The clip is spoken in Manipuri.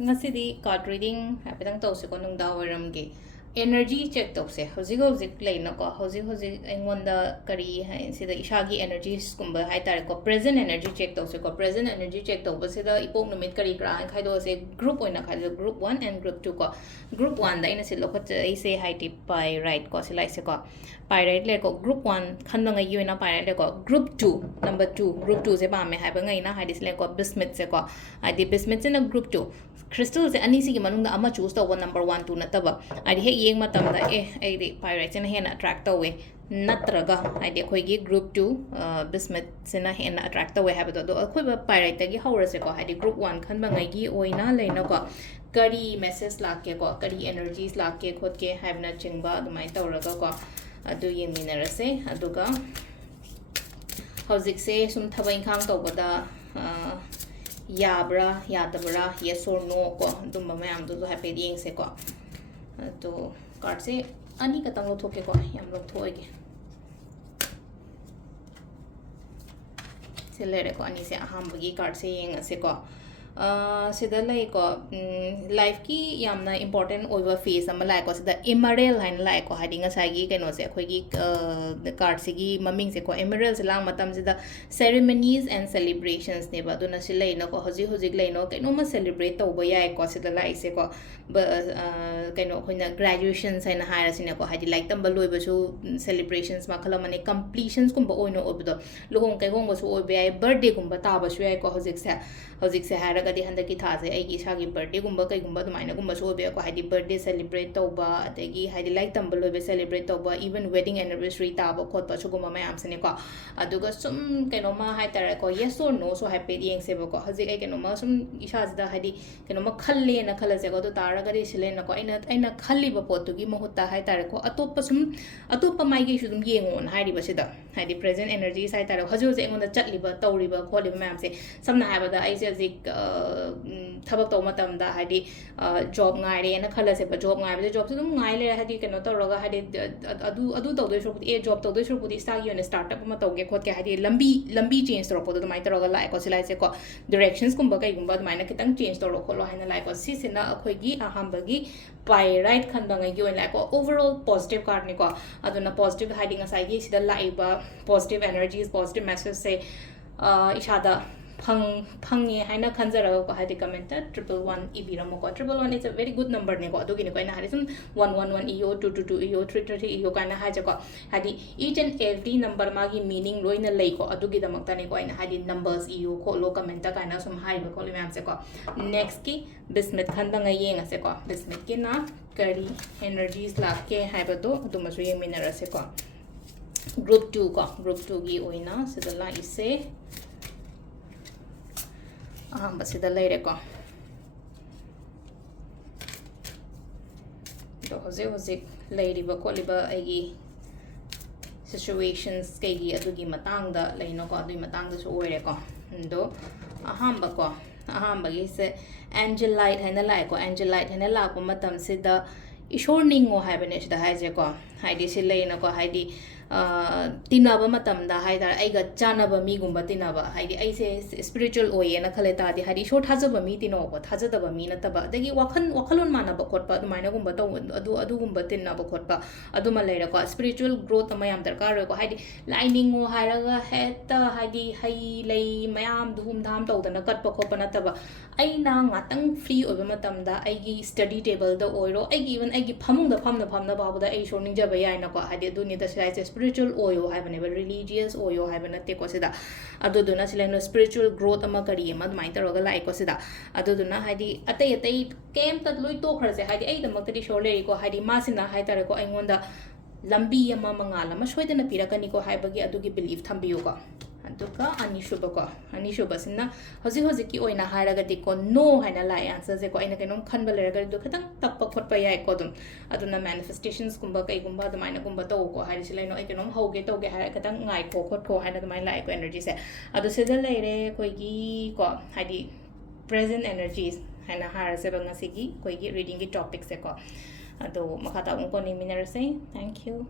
Ngasidi card reading haipatang tawse ko nung dawaramgi energy check tawse hojik leina ko hojik aingonda kari hai sida ishagi energies kumba hai tare ko present energy check tawse ko present energy check tawba sida ipok numit kari kra khaido se group oina khaido group 1 and group 2 ko group 1 da ina se lokot ai se hai ti pi right ko se lai se ko pi right le ko group 1 khanna ngai yoina pi right le ko group 2 number 2 group 2 se ba me hai ba ngai na hai dis le ko bismuth se ko ai di bismuth in a group 2 crystal se ani si gi manung da ama choose to number 1 2 nataba ai he yeng matam da ai di pyrite sena hena attract to we natraga ai di khoi gi group 2 bismuth sena hena attract to we have do khoi ba pyrite gi hawra se ko ai di group 1 khan ba ngai gi oina leina ko kari message lake ko kari energies lake khot ke habna chingba dumai tawraga ko adu yeng minarase aduga hojik se sum thabai khang to bada yabra yadabra yes or no ko dumba mayam do happy yeng se ko to card se ani katang lo thoke ko yam lo thoege se lere ko ani se aham bagi card se yeng ase ko sida lai ko life ki yamna important over phase ama lai ko sida emerald hain lai ko hadinga sagi keno se khoi gi the card sigi maming se ko emerald se lang matam sida ceremonies and celebrations ne ba duna se lai no ko hojik lai no keno ma celebrate to ba yai ko sida lai se ko keno khoina graduation sai na haira sine ko hadi like tamba loi ba su celebrations ma khala mane completions kum ba oino obdo lohong kai hong ba su oi ba birthday kum ba ta ba su yai ko hojik se haira di handa ki thase ai gi sagi birthday gumba kai gumba dumaina gumba so be ko hadi birthday celebrate toba adegi hadi like tambal be celebrate toba even wedding anniversary ta ba khot pa chu gumba mayam sene ko aduga sum keno ma hai tare ko yes or no so happy yeng se ba ko haji ai keno ma sum isha da hadi keno ma khalle na khala se ko to tara ga ri sile na ko aina khalli ba pot gi mohutta hai tare ko atoppa mai gi sudum yengon hai ri ba sida hadi present energy sai tare hajo je ngon da chatli ba tawri ba kholi mayam se samna ha ba da ai se tabak to matam da hadi job ngai re na khala se ba job ngai ba job su dum ngai le hadi keno to roga hadi adu to do shop e job to do shop di sta gi ne startup ma to ge khot ke hadi lambi change to ro do mai to roga lai ko silai se ko directions kum ba kai gum ba mai na kitang change to ro kholo haina lai ko si sina akhoi gi aham ba gi by right khan ba ngai gi lai ko overall positive card ni ko aduna positive hiding asai gi sida lai ba positive energies positive message se ishada phang ye haina khanjara ko hadi comment 111 ibiramo ko 111 is a very good number ne ko adugi ne ko ina harisum 111 eo 222 eo 333 eo kana haja ko hadi each and every number ma gi meaning loina lei ko adugi damakta ne ko ina hadi numbers eo ko lo comment ta kana sum hai ba ko le ma'am se ko next ki bismuth khanda nga yeng ase ko bismuth ki na kari energies la ke hai ba do aduma su yeng minara se ko group 2 gi oina sidala ise basida leire ko do hojik leiri ba ko liba ai situations ke gi adugi matang da leino ko adui matang da so oire ko do ahamba gi se angelite haina lai ko angelite haina la ko matam sida ishor ningo haibane sida haije ko haidi se leino ko haidi tinaba matam da haida aiga chanaba mi gumba tinaba haidi aise spiritual oye na khale ta di hari short hazaba mi tino ba thajada ba mi na taba dagi wakhalon mana ba khotpa dumaina gumba to adu gumba tinaba khotpa aduma leira ko spiritual growth mayam darkar ko haidi lining o haraga heta haidi hai lei mayam dhum dham to da na katpa khopa na taba aina ngatang free oba matam da aigi study table da oiro aigi even aigi phamung da phamna ba da ai shorning jaba yai na ko haidi adu ni da sai spiritual oyo haibane ba religious oyo haibana te ko sida aduduna sileno spiritual growth ama kari ama mai taroga lai ko sida aduduna haidi atai kem ta loi to kharse haidi ai damak tadi shor le ko haidi masina hai tare ko aingonda lambi ama mangala ma soidana pirakani ko haibagi adugi belief thambiyo ko aduka anishuba sina hoji ki oina hairaga di ko no haina lai answer je ko aina kenom khanba leraga du khatang tappa khotpa yai ko dum aduna manifestations kumba kai gumba dumaina gumba to ko hairi silai no ai kenom hoge to ge haira khatang ngai ko khot ko haina dumai lai ko energy se adu se da leire koi gi ko haidi present energies haina hara se banga se gi koi gi reading gi topic se ko adu makata ung ko ni minara se thank you